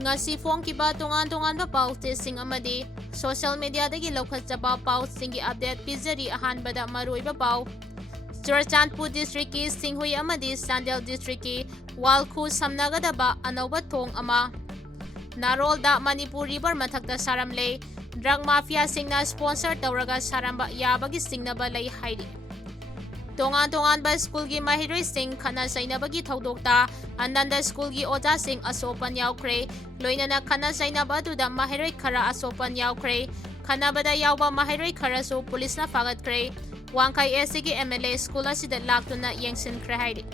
Ngasi Fongkiba tongan-tonganba pausing amadi social media dagi laukhatjaba pausingi update pizari ahanbada maruiba pau Churachandpur district ki Singhui amadi Sandel district ki Walkhu samnagadaba anauba thong ama Narolda Manipur river mathakta saramle drug mafia singna sponsor tawraga saramba yabagi singnaba lay hairi Tongan-tonganba school gi mahiroi sing khana sainabagi thodokta Ananda school gi oja sing asopan yaukre loinana khana sainaba duda mahiroi khara asopan yaukre khanabada yawba mahiroi khara su police na fagatkre Wangkai SG MLA school asida laktuna yengsinkhre hairi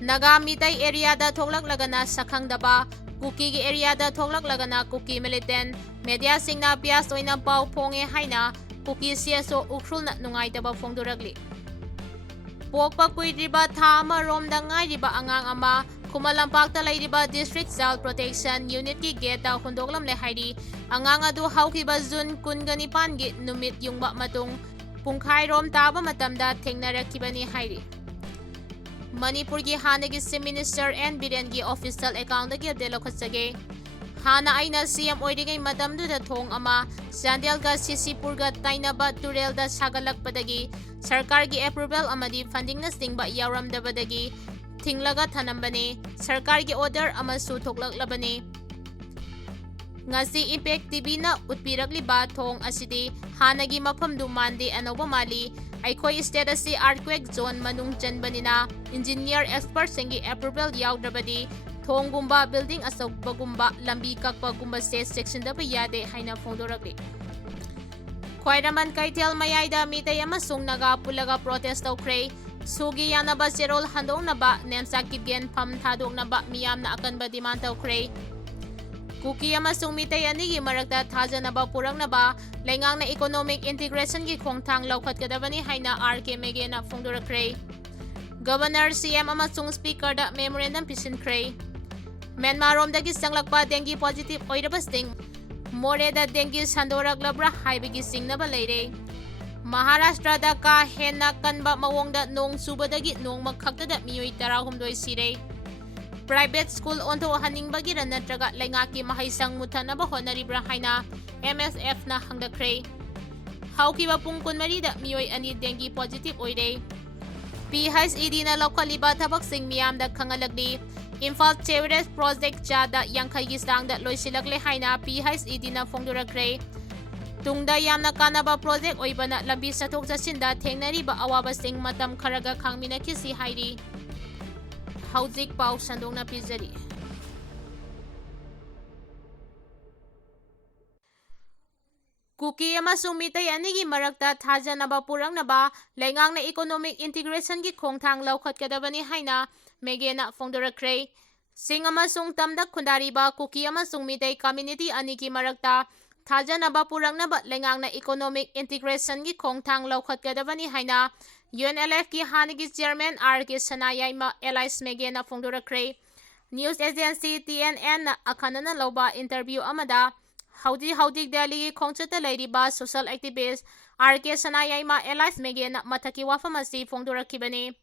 Naga mitai area da thonglak-lagana sakhangdaba Kuki gi area da thonglak-lagana Kuki militant media singna pias oina pau phonge haina Kuki Cso Nungaitab Fongdokkhre Pokpa kuidriba tha amaromda ngairiba angang ama Khumalampakta lairiba District Child Protection Unit ki gate da hundoklamle hairi angang adu haukiba June 19 gi numit yungba matung pungkhairom taba matamda thengnarakibani hairi Manipur ki hanagi Chief Minister and Biren ki official account gi delokhatsage Hana aina CM oiringai matamduda thong ama Sandel ga Sisipur ga tainaba turel da sagalakpadagi Sarkar gi approval amadi funding na stingba yawramdabadagi thinglaga thanambane Sarkar gi order amasu thoklaklabane Ngasi Impact TV na utpirakli ba thong asidi hanagi mafamdu mande anoba mali Aikoi state asi earthquake zone manung chanbanina engineer expert singi approval yawdrabadi thonggumba building asokbagumba lambi kakpagumba state section da yade haina Fongdokkhre Khwairaman Kaitel Mayaida mitai amasung naga pulaga protest tawkhre sugi yanaba serol handongnaba nemsak gen pham thadoknaba miyamna akanba demand tawkhre Kuki amasung mitai anigi marakta thajanaba puraknaba laingangna economic integration gi khongthang laukhatkadabani haina RK Megena Fongdokkhre Governor CM amasung speaker da memorandum pisinkhre Myanmar dagi sanglakpa dengue positive oiraba sting more da dengue sandoraklabra haibagi singnaba leire Maharashtra da ka henna kanba mawongda nong subadagi nong makhaktada miyoi 13 sire Private school onto haningbagi natraga laingaki mahaisang muthanaba honaribra haina MSF na hangdakhre Haukiba pung 12 da miyoi ani dengue positive oire PHED na lokaliba thabak sing miyam da khangalagli Imphal Terrace Project Chada Yankhai gi sang da loisilakle haina PHED na Fongdokkhre Tungda yamna kanaba project oibana lambi sathok chasinda thengnariba awaba sing matam kharaga khangmina kisi hairi Hauzik pau sandongna pizari Kuki amasung mitai anigi marakta thajanaba purangnaba laingangna economic integration gi khongthang laukhatkadabani haina Megena Fongdokkhre sing amasung tamdak khundariba Kuki amasung mitai community anigi marakta thajanaba purangnaba laingangna economic integration gi khongthang laukhatkadabani haina UNLF ki hanigi chairman RK Sanayaima Elias Megena Fongdokkhre news agency TNN na akhanana loba interview amada Haudik Delhi khongchata lairiba social activist RK Sanayaima Elias Megena mathaki wafamasi Fongdorakhibani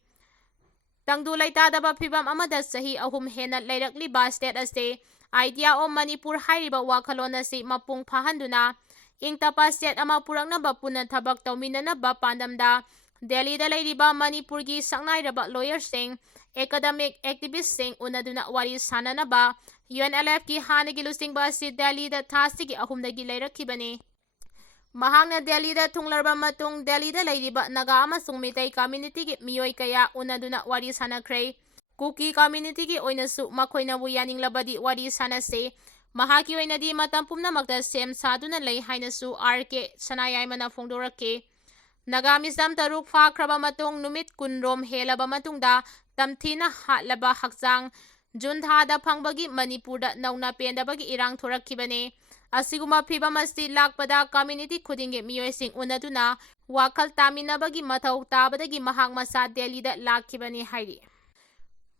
Tangdu laitadaba phibam amada sahi ahum hena lairakliba state ase idea of Manipur hairiba wakhalon asi mapung phahanduna ingtapa state ama puraknaba puna thabak tawminanaba pandamda Delhi da lairiba Manipur gi saknairaba lawyers sing academic activists sing unaduna wari sananaba UNLF ki hanagi lusingba si Delhi da thasigi ahumdagi lairakhibani Mahangna Delhi da thunglarba matung Delhi da lairiba naga amasung mitai community gi miyoi kaya unaduna wari sanakhre Kuki community gi oinasu makhoinabu yaninglabadi wari sanase mahaki oinadi matam pumnamakta sem saduna lei hainasu RK Sanayaimana Fongdokkhre Nagamisam taruk fakraba matung numit kunrom helaba matungda tamthina hatlaba hakchang Juntha da phangbagi Manipur da nauna pendabagi irang thorakhibane asiguma phibam asi lakpada community khudinge miyoising unaduna wakhal taminabagi mathau tabadagi mahak masa Delhi da lakhibani hairi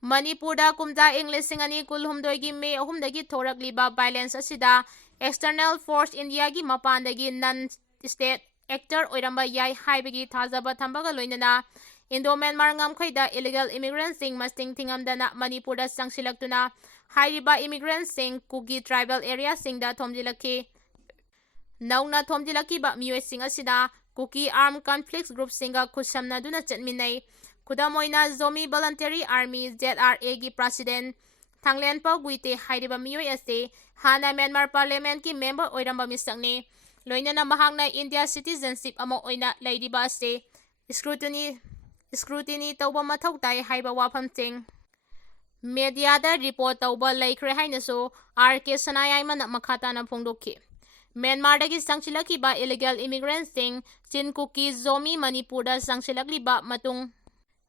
Manipur da kumja English singani kulhumdoi gi me ahumdagi thorakliba violence asida external force India gi mapandagi non state actor oiramba yai haibagi thajaba thambaga loinana Indo-Myanmar ngamkhaida illegal immigrants sing masting thingamdana Manipurda sangsilaktuna hairiba immigrants sing Kuki tribal area singda thomjilakhi. Nauna thomjilakiba miyoi sing asida Kuki armed conflicts group singa khusamnaduna chatminai. Kudamoina Zomi Voluntary Army ZRA gi president Thanglenpa Guite hairiba miyoi ase hana Myanmar parliament ki member oiramba misakni. Loinana mahangna India citizenship amo oina lairiba ase scrutiny tauba mathau tai haiba wafam ting media da report tauba laikre hainaso RK Sanayaiman makhatana phongdokhi. Myanmar dagi sangsilakiba illegal immigrants sing Ckuki Zomi Manipur da sangsilakliba matung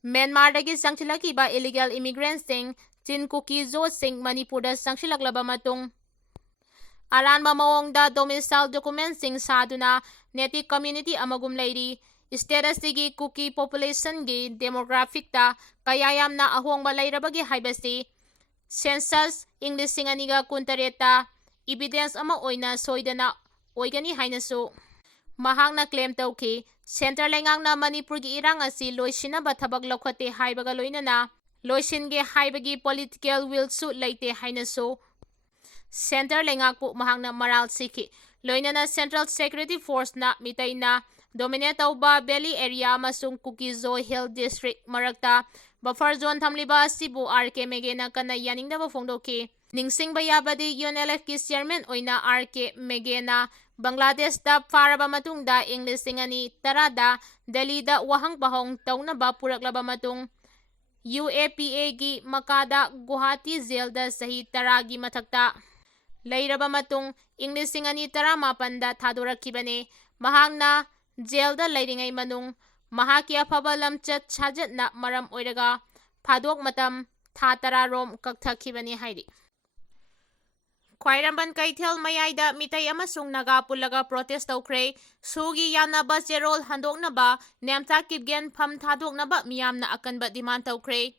Myanmar dagi sangsilakiba illegal immigrants sing Ckuki Zo sing Manipur da sangsilaklaba matung aranba mawongda domicile documents sing saduna native community amagum lairi. State asigi Kuki population gi demographic ta kaya yamna ahongba lairabagi haibasi census English singaniga kuntareta evidence ama oina soidana oigani hainasu mahangna claim tauki center lengangna Manipur gi irang asi loisinaba thabak lokhate haibaga loinana loisinge haibagi political will su leite hainasu center lengakpu mahangna maral sikhi loinana Central Security Force na mitaina dominate tauba Valley area amasung Kuki Zo Hill District marakta buffer zone thamliba sibu RK Megena kana yaningdaba phongdokhi. Ningsingba yabadi UNLF ki chairman oina RK Megena Bangladesh da faraba matungda English singani tarada Delhi da wahang bahong taunaba puraklaba matung UAPA gi makada Guwahati jail da sahi taragi mathakta lairaba matung English singani taramapanda thadorakhibane. Mahangna jail da lairingai manung mahaki afaba lamchat sajatna maram oiraga phadok matam tha tara rom kakthakibani hairi. Khwairamban Kaithel mayaida mitai amasung naga pullaga protest taukhre sugi yanaba cherol handoknaba nemta kipgen pham thadoknaba miyamna akanba demand taukhre.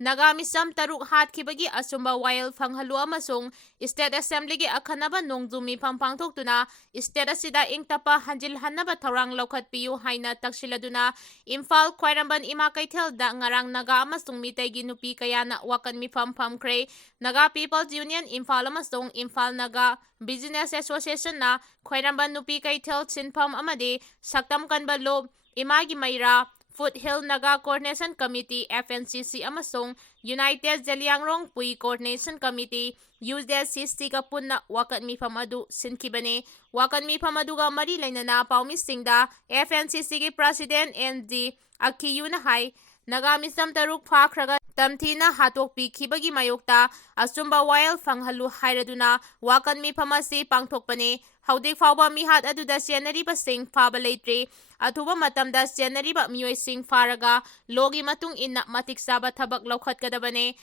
Naga misam taruk hatkibagi asumba wail phanghalu amasung State Assembly gi akhanaba nongzumi pangthoktuna state asida ingtapa hanjil hannaba thorang lokhatpiu haina taksiladuna Imphal Khwairamban Ima Kaithel da ngarang naga amasung mitai gi nupi kayana wakan mifam phamkhre. Naga People's Union Imphal amasung Imphal Naga Business Association na Khwairamban nupi Kaithel sinpham amade saktam kanba lob imagi maira Foothill Naga Coordination Committee FNCC amasung United Zeliangrong Pui Coordination Committee UZCC ka punna wakan mifam adu sinkibane. Wakan mifam aduga mari lainana paumisingda FNCC ki President ND Akiyu na hai naga misam taruk phakhraga tamthina hatok pikhibagi mayokta asumba wail phanghalu hairaduna wakan mifam asi pangthokpane. Haudik fawba mihat aduda senariba sing faba leitre athuba matamda senariba miyoi sing faraga logi matung inna matik saba thabak lokhatkadabane.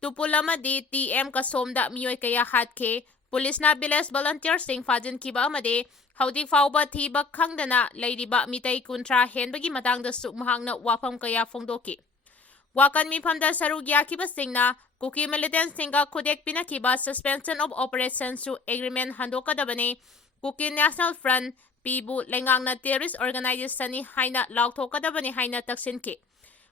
Tupulamadi TM kasomda miyoi kaya hatke police na biles volunteer sing fajin kiba amade haudik fawba thiba khangdana leiriba mitai kuntra henbagi matangda sukmahangna wafam kaya phongdokhi. Wakan mifamda sarug yakiba singna Kuki militant singa khudek pinakiba suspension of operations su agreement handokadabane. Kuki National Front pibu lengangna terrorist organization ni haina lauthokadabane haina taksinki.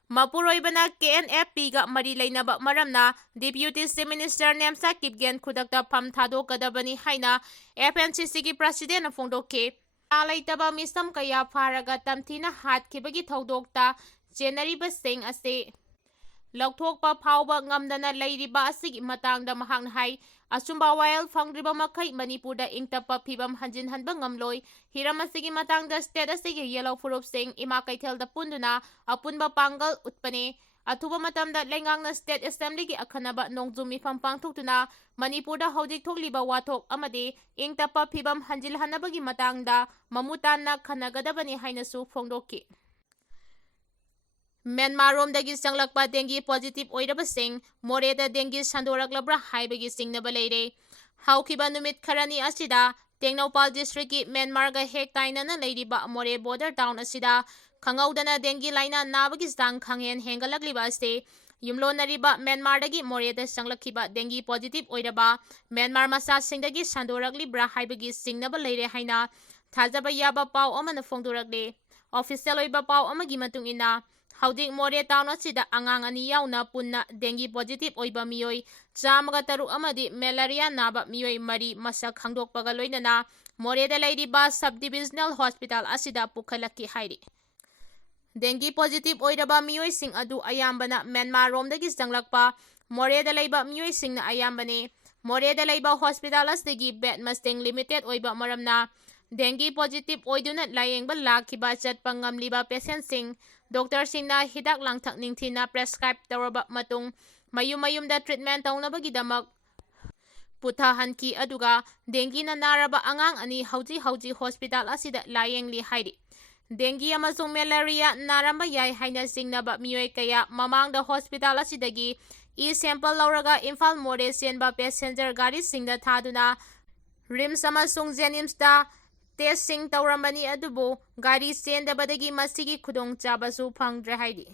Mapuroibana KNFP ga mari lainaba maramna Deputy Chief Minister Nemsa Kipgen khudakta pham thadokadabani haina FNCC ki President na phongdokhe. Alaitaba misam kaya faraga tamthina hatkibagi thodokta January sing ase Lokthokpa phawba ngamdana leiriba asigi matangda mahang hai asumba wail phangriba makai Manipurda ingtapa phibam hanjin hanba ngamloi hiram asigi matangda state asigi yellow furup sing Ima Kaithel da punduna apunba pangal utpane athuba matamda lengangna State Assembly gi akhanaba nongzumi pangthoktuna Manipurda hojik thokliba wathok amade ingtapa phibam hanjil hanabagi matangda mamutanna khanagadabani hainasu phongdokki. Myanmar romdagi sanglakpa dengue positive oirabasing moreda dengue sandoraklabra haibagi singnaba leire. Haukiba numit kharani asida Tengnaupal district ki Myanmar ga hek tainana leiriba more border town asida khangaudana dengue laina nabagi sang khanghen hengalakliba ase yumlonariba Myanmar dagi moreda sanglakhiba dengue positive oiraba Myanmar masa singdagi sandoraklibra haibagi singnaba leire haina thajaba yaba pau amana phongdorakle. official oiba pau amagi matung ina haudik more town asida angang ani yauna punna dengue positive oiba miyoi chamaga taruk amadi malaria naba miyoi mari masak khangdokpaga loinana moreda lairiba subdivisional hospital asida pukhalaki hairi. Dengue positive oiraba miyoi sing adu ayambana Myanmar romdagi changlakpa moreda laiba miyoi singna ayambane. Moreda laiba hospital asdagi bed masting limited oiba maramna dengue positive oiduna layengba lakhiba chatpa ngamliba patient sing doctor singna hidak langthak ningthina prescribe tawraba matung mayumda treatment tawnabagidamag puthahanki aduga dengue na naraba angang ani hauji hospital asida layengli hairi. Dengue amasung malaria naramba yai haina singnaba miyoi kaya mamangda hospital asidagi sample lauraga Imphal more senba passenger gari singda thaduna rims amasung Jennimsda testing tawrambani adubu gari sendabadagi masigi khudong chabasu phangdre haidi.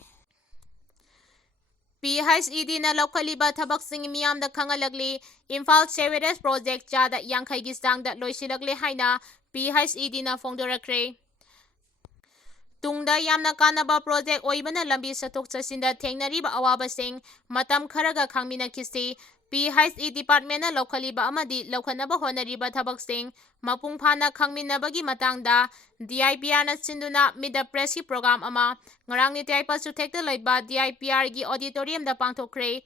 PHED na laukaliba thabak sing miyamda khangalagli Imphal Sewerage project chada yangkhai gi sangda loisilagli haina PHED na Fongdokkhre. Tungda yamna kanaba project oibana lambi satok chasinda thengnariba awabasing matam kharaga khangminakisi PHE department na lokhaliba amadi lokhanaba honariba thabaksing mapung phana khangminabagi matangda DIPR na sinduna mida press program ama ngarangni taipa suthekta loiba DIPR gi auditorium da pangthokre.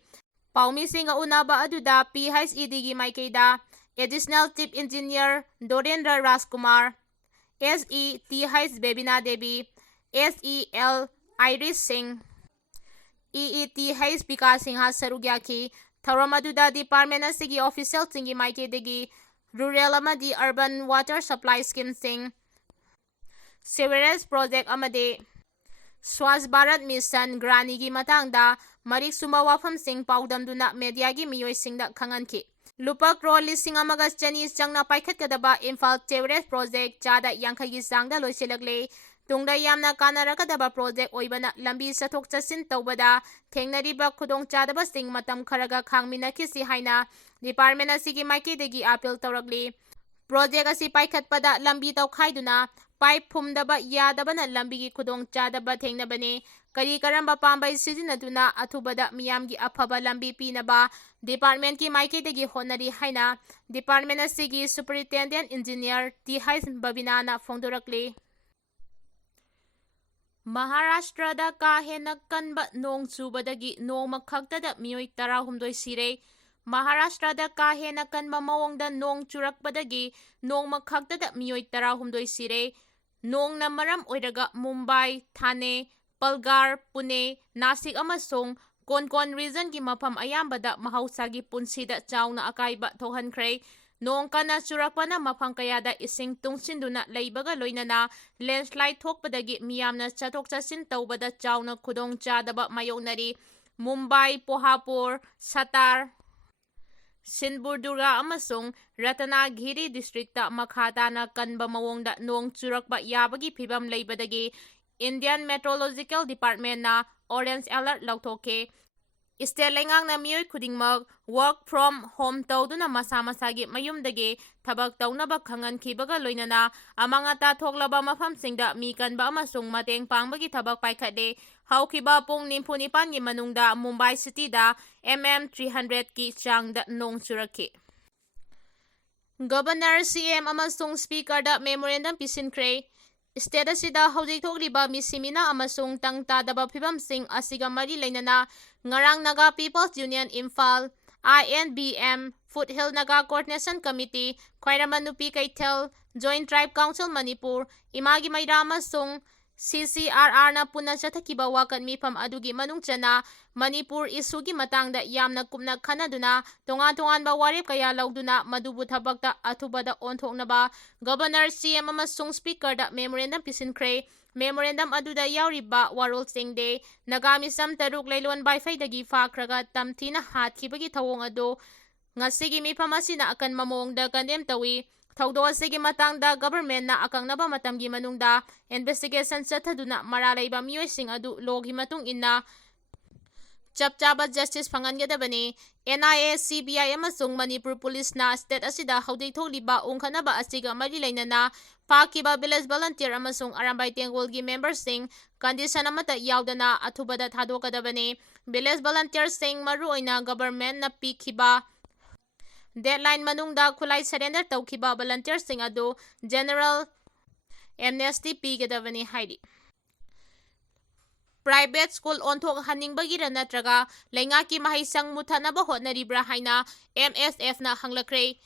Paumi singa unaba aduda PHED gi maikeida additional chief engineer Dorendra Rajkumar, SETH Bebina Devi, SEL Iris Singh, EETH Pika Singha Sarugyaki, Tharamaduda Department Asigi Official Singi Maike Degi, Rural Amadi Urban Water Supply Scheme Singh, Sewerage Project Amade, Swaz Bharat Mission Granigi Matangda, Marik Suma Wafam Singh Paudamduna Mediagi Miyoi Singda Kanganki. Lupa crore listing amagas Chinese Changna Paikat Kadaba Imphal Sewerage Project Chada Yankhagi Sangda Loisilagle. Tungda yamna kanarakadaba project oibana lambi sathok chasin tawbada thengnariba khudong chadaba sing matam kharaga khangminakisi haina department asigi maikidagi appeal tawragli. Project asi paikhatpada lambi tawkhaiduna pipe phumdaba yadabana lambigi khudong chadaba thengnabane kari karamba pambai sizinaduna athubada miyamgi afaba lambi pinaba department ki maikidagi honari haina department asigi superintendent engineer TH Babinana Fongdokkhre. Maharashtra da kahena kanba nong chubadagi nongma khaktada miyoi 16 sire. Maharashtra da kahena kanba mawongda nong churakpadagi nongma khaktada miyoi 16 sire. Nong na maram oiraga Mumbai, Thane, Palghar, Pune, Nasik amasung Konkon region gi mafam ayambada mahausagi punsida chauna akaiba thohankhre. Nong kana churakpana mafang kayada ising tungsinduna leibaga loinana landslide thokpadagi miyamna chathok chasin tawbada chauna khudong chadaba mayonari Mumbai, Pohapur, Satar, Sinburdurga amasung Ratanagiri districta makhatana kanba mawongda nong churakpa yabagi phibam leibadagi Indian Meteorological Department na orange alert lauthoke. State lengang na miyoi khudingmag work from home tawduna masa-masagi mayumdagi thabak tawnaba khangankibaga loinana amangata thoklaba mafamsingda mi kanba amasung mateng pangbagi thabak paikhade haukiba pung 94 gi manungda Mumbai City da 300 ki changda nong churakhi. Governor CM amasung Speaker da Memorandum Pisinkre. State asida hauzik thokliba misimina amasung tangtadaba phibamsing asiga mari leinana ngarang Naga People's Union Imphal, INBM, Foothill Naga Coordination Committee, Khwairaman Nupi Kaithel, Joint Tribe Council Manipur, Imagi Maira amasung CCRR na puna chathakiba wakan mifam adugi manungchana Manipur isugi matangda yamna kupna khanaduna tongan-tonganba warep kaya lauduna madubu thabakta athubada onthoknaba Governor CM amasung Speaker da Memorandum Pisinkre. Memorandum aduda yauriba warol singde nagamisam taruk leilon baifai-dagi fakraga tamthina hathibagi thawong ado ngasigi mifam asina akan mamongda condemn tawi. Thawdo asigi matangda government na akangnaba matamgi manungda investigation chathaduna maralaiba miyoising adu logi matung inna ꯆꯞ ꯆꯥꯕ justice ꯐꯪꯍꯟꯒꯗꯕꯅꯤ꯫ NIA, CBI ꯑꯃꯁꯨꯡ ꯃꯅꯤꯄꯨꯔ ꯄꯨꯂꯤꯁꯅ state ꯑꯁꯤꯗ ꯍꯧꯖꯤꯛ ꯊꯣꯛꯂꯤꯕ ꯎꯪꯈꯠꯅꯕ ꯑꯁꯤꯒ ꯃꯔꯤ ꯂꯩꯅꯅ ꯐꯥꯈꯤꯕ ꯚꯤꯂꯦꯖ ꯚꯣꯂꯨꯟꯇꯤꯌꯔ ꯑꯃꯁꯨꯡ ꯑꯔꯥꯝꯕꯥꯏ ꯇꯦꯡꯒꯣꯜꯒꯤ ꯃꯦꯝꯕꯔꯁꯤꯡ ꯀꯟꯗꯤꯁꯟ ꯑꯃꯠꯇ ꯌꯥꯎꯗꯅ ꯑꯊꯨꯕꯗ ꯊꯥꯗꯣꯛꯀꯗꯕꯅꯤ꯫ ꯚꯤꯂꯦꯖ ꯚꯣꯂꯨꯟꯇꯤꯌꯔꯁꯤꯡ ꯃꯔꯨꯑꯣꯏꯅ ꯒꯚꯔꯟꯃꯦꯟꯠꯅ ꯄꯤꯈꯤꯕ ꯗꯦꯗꯂꯥꯏꯟ ꯃꯅꯨꯡꯗ ꯈꯨꯠꯂꯥꯏ ꯁꯔꯦꯟꯗꯔ ꯇꯧꯈꯤꯕ ꯚꯣꯂꯨꯟꯇꯤꯌꯔꯁꯤꯡ ꯑꯗꯨ ꯖꯦꯅꯔꯦꯜ ꯑꯦꯝꯅꯦꯁꯇꯤ ꯄꯤꯒꯗꯕꯅꯤ ꯍꯥꯏꯔꯤ꯫ ꯄ꯭ꯔꯥꯏꯚꯦꯠ ꯁ꯭ꯀꯨꯜ ꯑꯣꯟꯊꯣꯛꯍꯟꯅꯤꯡꯕꯒꯤꯔ ꯅꯠꯇ꯭ꯔꯒ ꯂꯩꯉꯥꯛꯀꯤ ꯃꯍꯩꯁꯪ ꯃꯨꯠꯊꯠꯅꯕ ꯍꯣꯠꯅꯔꯤꯕ꯭ꯔꯥ ꯍꯥꯏꯅ MSFꯅ ꯍꯪꯂꯛꯈ꯭ꯔꯦ꯫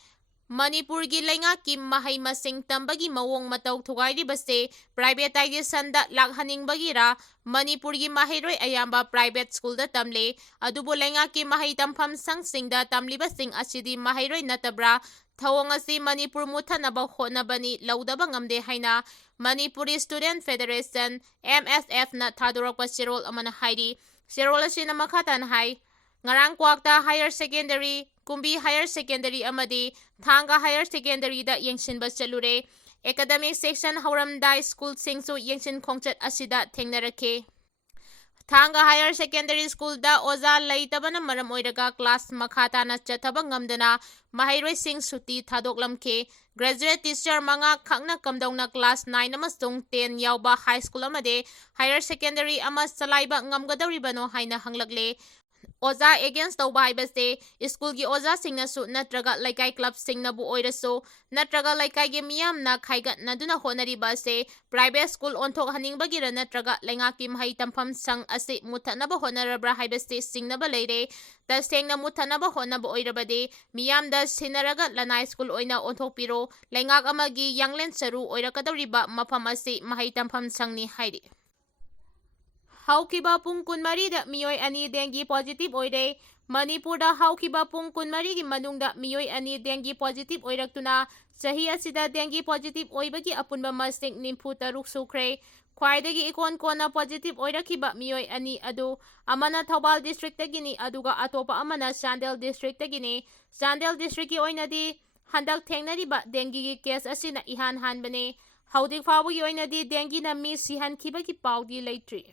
ꯃꯅꯤꯄꯨꯔꯒꯤ ꯂꯩꯉꯥꯛꯀꯤ ꯃꯍꯩ ꯃꯁꯤꯡ ꯇꯝꯕꯒꯤ ꯃꯑꯣꯡ ꯃꯇꯧ ꯊꯨꯒꯥꯏꯔꯤꯕꯁꯦ ꯄ꯭ꯔꯥꯏꯚꯦꯇꯥꯏꯖꯦꯁꯟꯗ ꯂꯥꯛꯍꯟꯅꯤꯡꯕꯒꯤꯔ? ꯃꯅꯤꯄꯨꯔꯒꯤ ꯃꯍꯩꯔꯣꯏ ꯑꯌꯥꯝꯕ ꯄ꯭ꯔꯥꯏꯚꯦꯠ ꯁ꯭ꯀꯨꯜꯗ ꯇꯝꯂꯦ꯫ ꯑꯗꯨꯕꯨ ꯂꯩꯉꯥꯛꯀꯤ ꯃꯍꯩ ꯇꯝꯐꯝ ꯁꯪꯁꯤꯡꯗ ꯇꯝꯂꯤꯕꯁꯤꯡ ꯑꯁꯤꯗꯤ ꯃꯍꯩꯔꯣꯏ ꯅꯠꯇꯕ꯭ꯔꯥ? ꯊꯧꯑꯣꯡ ꯑꯁꯤ ꯃꯅꯤꯄꯨꯔ ꯃꯨꯠꯊꯠꯅꯕ ꯍꯣꯠꯅꯕꯅꯤ, ꯂꯧꯗꯕ ꯉꯝꯗꯦ ꯍꯥꯏꯅ ꯃꯅꯤꯄꯨꯔꯤ ꯁ꯭ꯇꯨꯗꯦꯟꯠ ꯐꯦꯗꯔꯦꯁꯟ MSFꯅ ꯊꯥꯗꯣꯔꯛꯄ ꯆꯦꯔꯣꯜ ꯑꯃꯅ ꯍꯥꯏꯔꯤ꯫ ꯆꯦꯔꯣꯜ ꯑꯁꯤꯅ ꯃꯈꯥ ꯇꯥꯅ ꯍꯥꯏ ꯉꯔꯥꯡ Kwakta higher secondary, ꯀꯨꯝꯕꯤ higher secondary ꯑꯃꯗꯤ ꯊꯥꯡꯒ ꯍꯥꯌꯔ ꯁꯦꯀꯦꯟꯗꯔꯤꯗ ꯌꯦꯡꯁꯤꯟꯕ ꯆꯠꯂꯨꯔꯦ꯫ ꯑꯦꯀꯥꯗꯦꯃꯤꯛ ꯁꯦꯛꯁꯟ ꯍꯧꯔꯝꯗꯥꯏ ꯁ꯭ꯀꯨꯜꯁꯤꯡꯁꯨ ꯌꯦꯡꯁꯤꯟ ꯈꯣꯡꯆꯠ ꯑꯁꯤꯗ ꯊꯦꯡꯅꯔꯛꯈꯤ꯫ ꯊꯥꯡꯒ ꯍꯥꯌꯔ ꯁꯦꯀꯦꯟꯗꯔꯤ ꯁ꯭ꯀꯨꯜꯗ ꯑꯣꯖꯥ ꯂꯩꯇꯕꯅ ꯃꯔꯝ ꯑꯣꯏꯔꯒ ꯀ꯭ꯂꯥꯁ ꯃꯈꯥ ꯇꯥꯅ ꯆꯠꯊꯕ ꯉꯝꯗꯅ ꯃꯍꯩꯔꯣꯏꯁꯤꯡ ꯁꯨꯇꯤ ꯊꯥꯗꯣꯛꯂꯝꯈꯤ꯫ ꯒ꯭ꯔꯦꯖꯨꯑꯦꯠ ꯇꯤꯆꯔ 5 ꯈꯛꯅ ꯀꯝꯗꯧꯅ ꯀ꯭ꯂꯥꯁ 9 ꯑꯃꯁꯨꯡ 10 ꯌꯥꯎꯕ ꯍꯥꯏ ꯁ꯭ꯀꯨꯜ ꯑꯃꯗꯤ ꯍꯥꯌꯔ ꯁꯦꯀꯦꯟꯗꯔꯤ ꯑꯃ ꯆꯂꯥꯏꯕ ꯉꯝꯒꯗꯧꯔꯤꯕꯅꯣ ꯍꯥꯏꯅ ꯍꯪꯂꯛꯂꯦ꯫ ꯑꯣꯖꯥ ꯑꯦꯒꯦꯟꯁ ꯇꯧꯕ ꯍꯥꯏꯕꯁꯤ ꯁ꯭ꯀꯨꯜꯒꯤ ꯑꯣꯖꯥꯁꯤꯡꯅꯁꯨ ꯅꯠꯇ꯭ꯔꯒ ꯂꯩꯀꯥꯏ ꯀ꯭ꯂꯕꯁꯤꯡꯅꯕꯨ ꯑꯣꯏꯔꯁꯨ ꯅꯠꯇ꯭ꯔꯒ ꯂꯩꯀꯥꯏꯒꯤ ꯃꯤꯌꯥꯝꯅ ꯈꯥꯏꯒꯠꯅꯗꯨꯅ ꯍꯣꯠꯅꯔꯤꯕ ꯑꯁꯤ ꯄ꯭ꯔꯥꯏꯚꯦꯠ ꯁ꯭ꯀꯨꯜ ꯑꯣꯟꯊꯣꯛꯍꯟꯅꯤꯡꯕꯒꯤꯔ ꯅꯠꯇ꯭ꯔꯒ ꯂꯩꯉꯥꯛꯀꯤ ꯃꯍꯩ ꯇꯝꯐꯝ ꯁꯪ ꯑꯁꯤ ꯃꯨꯠꯊꯠꯅꯕ ꯍꯣꯠꯅꯔꯕ꯭ꯔꯥ ꯍꯥꯏꯕꯁꯤ ꯆꯤꯡꯅꯕ ꯂꯩꯔꯦ꯫ ꯇꯁꯦꯡꯅ ꯃꯨꯠꯊꯠꯅꯕ ꯍꯣꯠꯅꯕ ꯑꯣꯏꯔꯕꯗꯤ ꯃꯤꯌꯥꯝꯗ ꯁꯤꯟꯅꯔꯒ ꯂꯅꯥꯏ ꯁ꯭ꯀꯨꯜ ꯑꯣꯏꯅ ꯑꯣꯟꯊꯣꯛꯄꯤꯔꯣ꯫ ꯂꯩꯉꯥꯛ ꯑꯃꯒꯤ ꯌꯥꯡꯂꯦꯟ ꯁꯔꯨ ꯑꯣꯏꯔꯛꯀꯗꯧꯔꯤꯕ ꯃꯐꯝ ꯑꯁꯤ ꯃꯍꯩ ꯇꯝꯐꯝ ꯁꯪꯅꯤ ꯍꯥꯏꯔꯤ꯫ ꯍꯧꯈꯤꯕ ꯄꯨꯡ 24ꯗ ꯃꯤꯑꯣꯏ 2 ꯗꯦꯡꯒꯤ ꯄꯣꯖꯤꯇꯤꯚ ꯑꯣꯏꯔꯦ꯫ ꯃꯅꯤꯄꯨꯔꯗ ꯍꯧꯈꯤꯕ ꯄꯨꯡ 24ꯒꯤ ꯃꯅꯨꯡꯗ ꯃꯤꯑꯣꯏ 2 ꯗꯦꯡꯒꯤ ꯄꯣꯖꯤꯇꯤꯚ ꯑꯣꯏꯔꯛꯇꯨꯅ ꯆꯍꯤ ꯑꯁꯤꯗ ꯗꯦꯡꯒꯤ ꯄꯣꯖꯤꯇꯤꯚ ꯑꯣꯏꯕꯒꯤ ꯑꯄꯨꯟꯕ ꯃꯁꯤꯡ 93 ꯁꯨꯈ꯭ꯔꯦ꯫ ꯈ꯭ꯋꯥꯏꯗꯒꯤ ꯏꯀꯣꯟ ꯀꯣꯟꯅ ꯄꯣꯖꯤꯇꯤꯚ ꯑꯣꯏꯔꯛꯈꯤꯕ ꯃꯤꯑꯣꯏ 2 ꯑꯗꯨ ꯑꯃꯅ ꯊꯧꯕꯥꯜ ꯗꯤꯁꯇ꯭ꯔꯤꯛꯇꯒꯤꯅꯤ ꯑꯗꯨꯒ ꯑꯇꯣꯞꯄ ꯑꯃꯅ ꯆꯥꯟꯗꯦꯜ ꯗꯤꯁꯇ꯭ꯔꯤꯛꯇꯒꯤꯅꯤ꯫ ꯆꯥꯟꯗꯦꯜ ꯗꯤꯁꯇ꯭ꯔꯤꯛꯀꯤ ꯑꯣꯏꯅꯗꯤ ꯍꯟꯗꯛ ꯊꯦꯡꯅꯔꯤꯕ ꯗꯦꯡꯒꯤꯒꯤ ꯀꯦꯁ ꯑꯁꯤꯅ ꯏꯍꯥꯟ ꯍꯥꯟꯕꯅꯤ꯫ ꯍꯧꯖꯤꯛ ꯐꯥꯎꯕꯒꯤ ꯑꯣꯏꯅꯗꯤ ꯗꯦꯡꯒꯤꯅ ꯃꯤ ꯁꯤꯍꯟꯈꯤꯕꯒꯤ ꯄꯥꯎꯗꯤ ꯂꯩꯇ꯭ꯔꯤ꯫